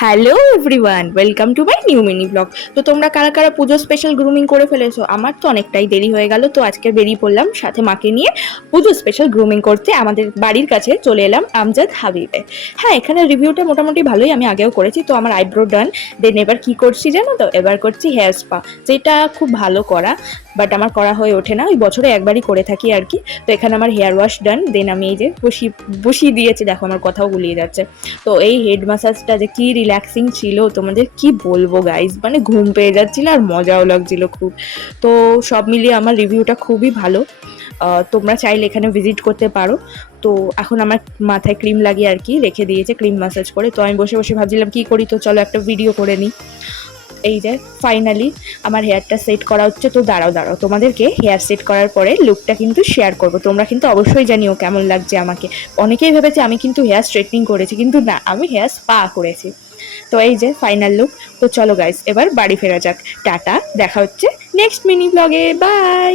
Hello everyone, welcome to my new mini blog. তো তোমরা কারা কারা পুজো স্পেশাল গ্রুমিং করে ফেলেছো? আমার তো অনেকটাই দেরি হয়ে গেল, তো আজকে বেরিয়ে পড়লাম সাথে মাকে নিয়ে পুজো স্পেশাল গ্রুমিং করতে। আমাদের বাড়ির কাছে চলে এলাম আমজাদ হাবিবে। হ্যাঁ, এখানে রিভিউটা মোটামুটি ভালোই, আমি আগেও করেছি। তো আমার আইব্রো ডান, দেন এবার কি করছি জানো তো, এবার করছি হেয়ার স্পা, যেটা খুব ভালো করা, বাট আমার করা হয়ে ওঠে না, ওই বছরে একবারই করে থাকি আর কি। তো এখানে আমার হেয়ার ওয়াশ ডান, দেন আমি এই যে বসিয়ে দিয়েছি, দেখো আমার কথাও গুলিয়ে যাচ্ছে। তো এই হেড মাসাজটা যে কি রিল্যাক্সিং ছিল তোমাদের কি বলবো গাইজ, মানে ঘুম পেয়ে যাচ্ছিল আর মজাও লাগছিল খুব। তো সব মিলিয়ে আমার রিভিউটা খুবই ভালো। তোমরা চাইলে এখানে ভিজিট করতে পারো। তো এখন আমার মাথায় ক্রিম লাগিয়ে আর কি রেখে দিয়েছে, ক্রিম মাসাজ করে। তো আমি বসে বসে ভাবছিলাম কি করি, তো চলো একটা ভিডিও করে নিই। এই যে ফাইনালি আমার হেয়ারটা সেট করা হচ্ছে। তো দাঁড়াও তোমাদেরকে হেয়ার সেট করার পরে লুকটা কিন্তু শেয়ার করবো। তোমরা কিন্তু অবশ্যই জানিও কেমন লাগছে আমাকে। অনেকেই ভেবেছে আমি কিন্তু হেয়ার স্ট্রেটনিং করেছি, কিন্তু না, আমি হেয়ার স্পা করেছি। তো এই যে ফাইনাল লুক। তো চলো গাইস, এবার বাড়ি ফেরা যাক। টাটা, দেখা হচ্ছে নেক্সট মিনি ব্লগে, বাই।